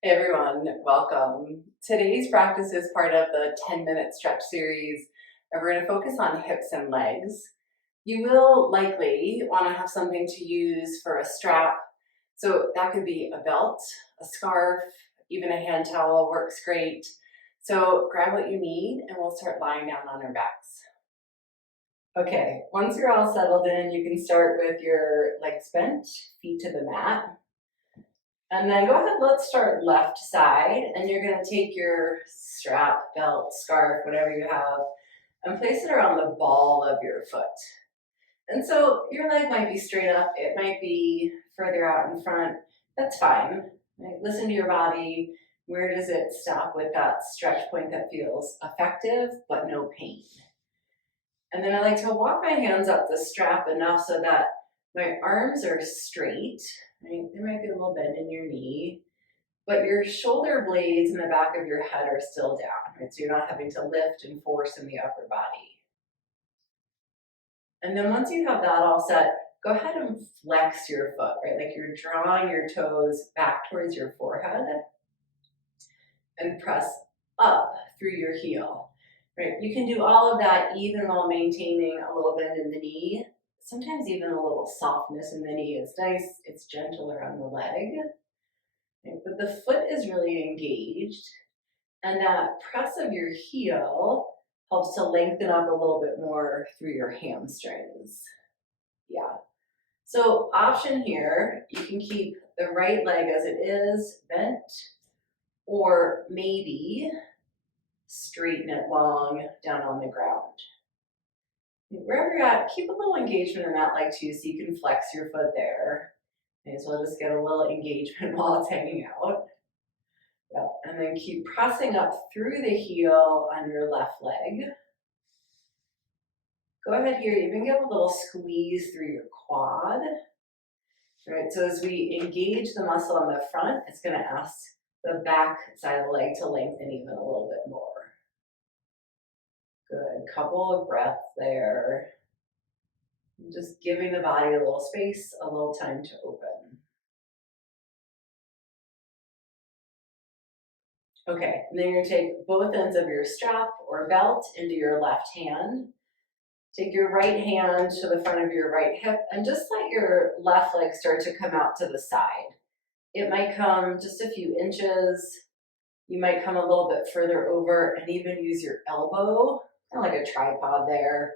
Hey everyone, welcome. Today's practice is part of the 10-minute stretch series, and we're going to focus on hips and legs. You will likely want to have something to use for a strap. So that could be a belt, a scarf, even a hand towel works great. So grab what you need and we'll start lying down on our backs. Okay, once you're all settled in, you can start with your legs bent, feet to the mat. And then go ahead, let's start left side, and you're gonna take your strap, belt, scarf, whatever you have, and place it around the ball of your foot. And so your leg might be straight up, it might be further out in front, that's fine. Right? Listen to your body, where does it stop with that stretch point that feels effective but no pain? And then I like to walk my hands up the strap enough so that my arms are straight, right? There might be a little bend in your knee, but your shoulder blades in the back of your head are still down, right? So you're not having to lift and force in the upper body. And then once you have that all set, go ahead and flex your foot, right? Like you're drawing your toes back towards your forehead and press up through your heel, right? You can do all of that even while maintaining a little bend in the knee. Sometimes even a little softness in the knee is nice. It's gentler on the leg. Right? But the foot is really engaged, and that press of your heel helps to lengthen up a little bit more through your hamstrings. Yeah. So option here, you can keep the right leg as it is, bent, or maybe straighten it long down on the ground. Wherever you're at, keep a little engagement in that leg too, so you can flex your foot there. May as well just get a little engagement while it's hanging out. Yeah. And then keep pressing up through the heel on your left leg. Go ahead here, even give a little squeeze through your quad. Right, so as we engage the muscle on the front, it's going to ask the back side of the leg to lengthen even a little bit more. Good, couple of breaths there. Just giving the body a little space, a little time to open. Okay, and then you're going to take both ends of your strap or belt into your left hand. Take your right hand to the front of your right hip and just let your left leg start to come out to the side. It might come just a few inches. You might come a little bit further over and even use your elbow, kind of like a tripod there.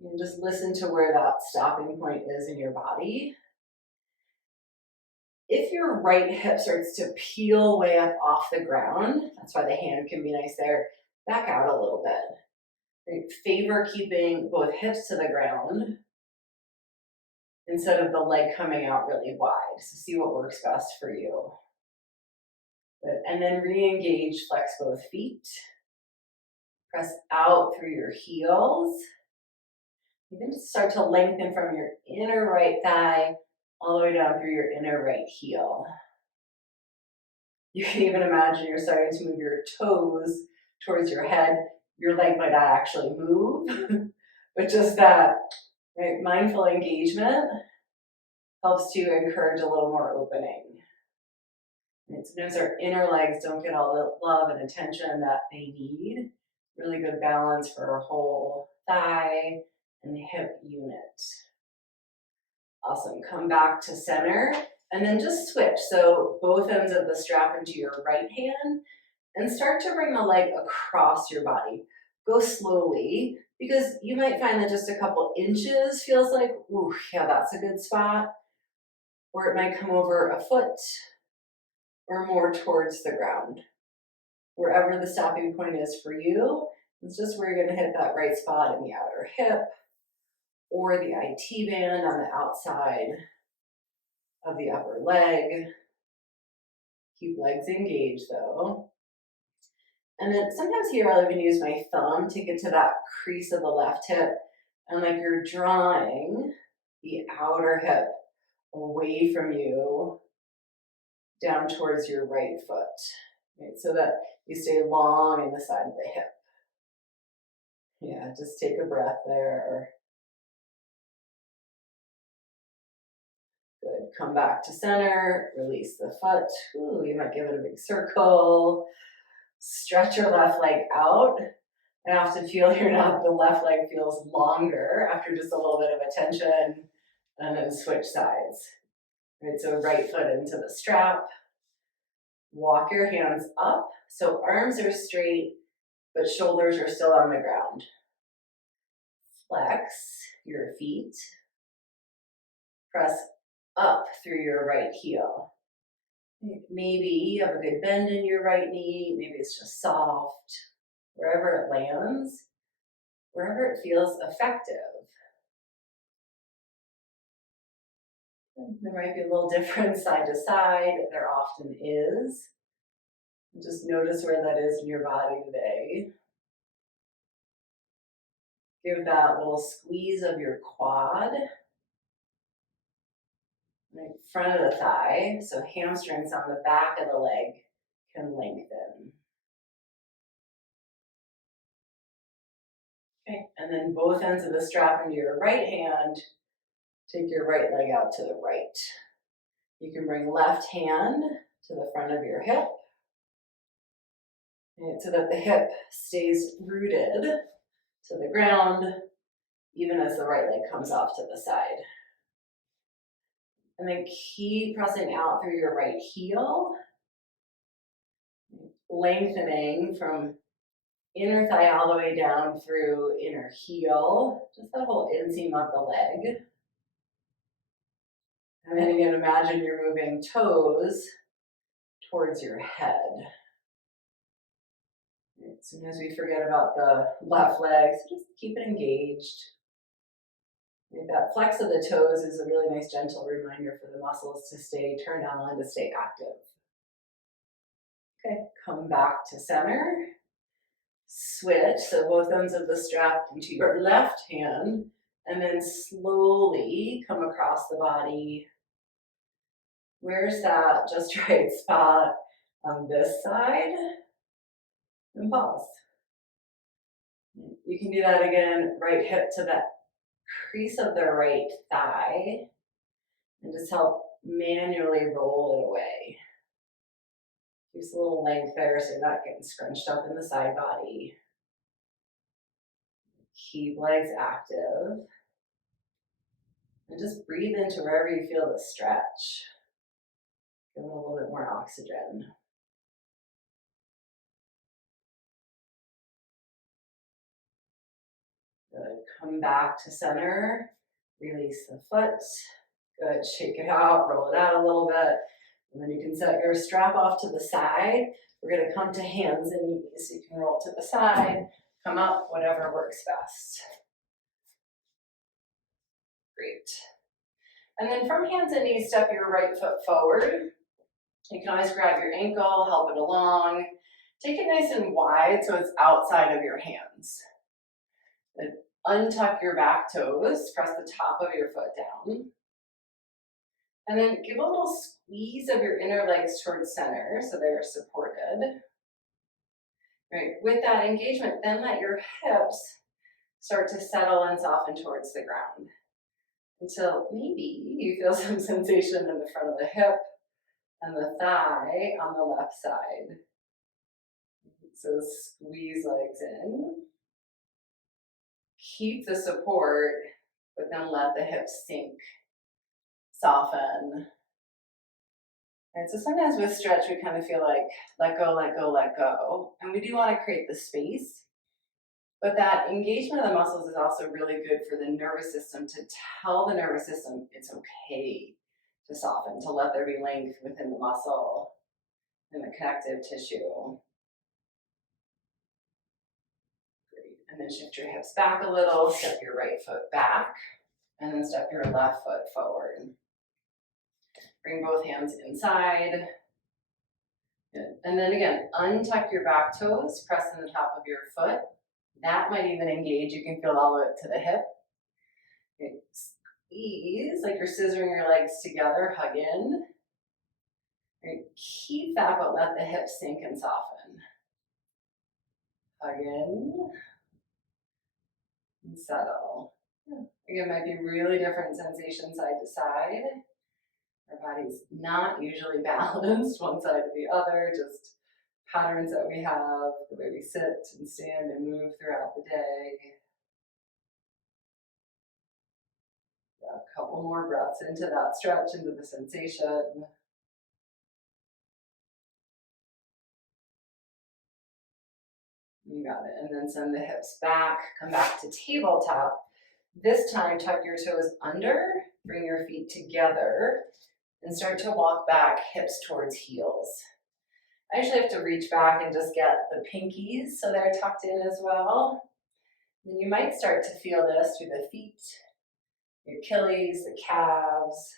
And just listen to where that stopping point is in your body. If your right hip starts to peel way up off the ground, that's why the hand can be nice there, back out a little bit. Right? Favor keeping both hips to the ground instead of the leg coming out really wide. So see what works best for you. Good. And then re-engage, flex both feet. Press out through your heels. You can just start to lengthen from your inner right thigh all the way down through your inner right heel. You can even imagine you're starting to move your toes towards your head. Your leg might not actually move, but just that right, mindful engagement helps to encourage a little more opening. And sometimes our inner legs don't get all the love and attention that they need. Really good balance for our whole thigh and hip unit. Awesome. Come back to center and then just switch. So both ends of the strap into your right hand and start to bring the leg across your body. Go slowly because you might find that just a couple inches feels like, ooh, yeah, that's a good spot. Or it might come over a foot or more towards the ground. Wherever the stopping point is for you, it's just where you're going to hit that right spot in the outer hip or the IT band on the outside of the upper leg. Keep legs engaged though. And then sometimes here I'll even use my thumb to get to that crease of the left hip and like you're drawing the outer hip away from you down towards your right foot, right? So that you stay long in the side of the hip. Yeah, just take a breath there. Good. Come back to center, release the foot. Ooh, you might give it a big circle. Stretch your left leg out. I often feel here now the left leg feels longer after just a little bit of attention, and then switch sides. Right, so right foot into the strap. Walk your hands up, so arms are straight, but shoulders are still on the ground. Flex your feet. Press up through your right heel. Maybe you have a good bend in your right knee, maybe it's just soft. Wherever it lands, wherever it feels effective. There might be a little difference side to side, there often is. Just notice where that is in your body today. Give that little squeeze of your quad. Right, front of the thigh, so hamstrings on the back of the leg can lengthen. Okay, and then both ends of the strap into your right hand. Take your right leg out to the right. You can bring left hand to the front of your hip, so that the hip stays rooted to the ground, even as the right leg comes off to the side. And then keep pressing out through your right heel, lengthening from inner thigh all the way down through inner heel, just that whole inseam of the leg. And then again, imagine you're moving toes towards your head. As soon as we forget about the left leg, so just keep it engaged. That flex of the toes is a really nice gentle reminder for the muscles to stay turned on, to stay active. Okay, come back to center. Switch, so both ends of the strap into your left hand, and then slowly come across the body. Where's that just right spot on this side? And pause. You can do that again, right hip to the crease of the right thigh, and just help manually roll it away. Keeps a little length there so you're not getting scrunched up in the side body. Keep legs active. And just breathe into wherever you feel the stretch. Give it a little bit more oxygen. Good. Come back to center. Release the foot. Good. Shake it out. Roll it out a little bit. And then you can set your strap off to the side. We're going to come to hands and knees. So you can roll to the side, come up, whatever works best. Great. And then from hands and knees, step your right foot forward. You can always grab your ankle, help it along. Take it nice and wide so it's outside of your hands. Then untuck your back toes, press the top of your foot down. And then give a little squeeze of your inner legs towards center so they're supported. Right, with that engagement, then let your hips start to settle and soften towards the ground until maybe you feel some sensation in the front of the hip and the thigh on the left side. So squeeze legs in. Keep the support, but then let the hips sink, soften. And so sometimes with stretch, we kind of feel like let go, let go, let go. And we do want to create the space. But that engagement of the muscles is also really good for the nervous system to tell the nervous system it's okay to soften, to let there be length within the muscle and the connective tissue. Great. And then shift your hips back a little, step your right foot back, and then step your left foot forward. Bring both hands inside. Good. And then again, untuck your back toes, press in the top of your foot. That might even engage. You can feel all the way up to the hip. Okay. Squeeze, like you're scissoring your legs together, hug in. Okay. Keep that, but let the hips sink and soften. Hug in. And settle. Yeah. Again, might be really different sensation side to side. Our body's not usually balanced one side or the other, just patterns that we have, the way we sit and stand and move throughout the day. Yeah, a couple more breaths into that stretch, into the sensation. You got it. And then send the hips back, come back to tabletop. This time, tuck your toes under, bring your feet together, and start to walk back, hips towards heels. I usually have to reach back and just get the pinkies so they're tucked in as well. Then you might start to feel this through the feet, your Achilles, the calves.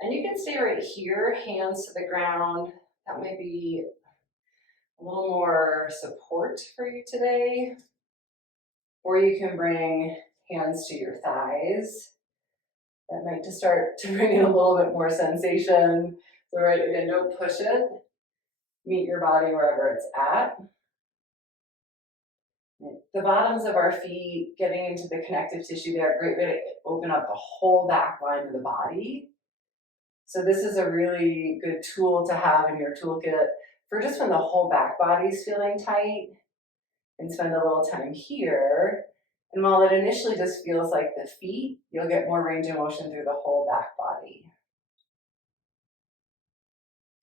And you can stay right here, hands to the ground. That might be a little more support for you today. Or you can bring hands to your thighs. That might just start to bring in a little bit more sensation. So right, again, don't push it. Meet your body wherever it's at. The bottoms of our feet, getting into the connective tissue there, a great way to open up the whole back line of the body. So this is a really good tool to have in your toolkit for just when the whole back body's feeling tight. And spend a little time here. And while it initially just feels like the feet, you'll get more range of motion through the whole back body.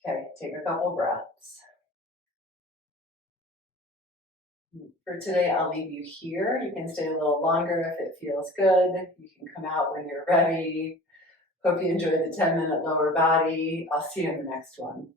Okay, take a couple breaths. For today, I'll leave you here. You can stay a little longer if it feels good. You can come out when you're ready. Hope you enjoyed the 10-minute lower body. I'll see you in the next one.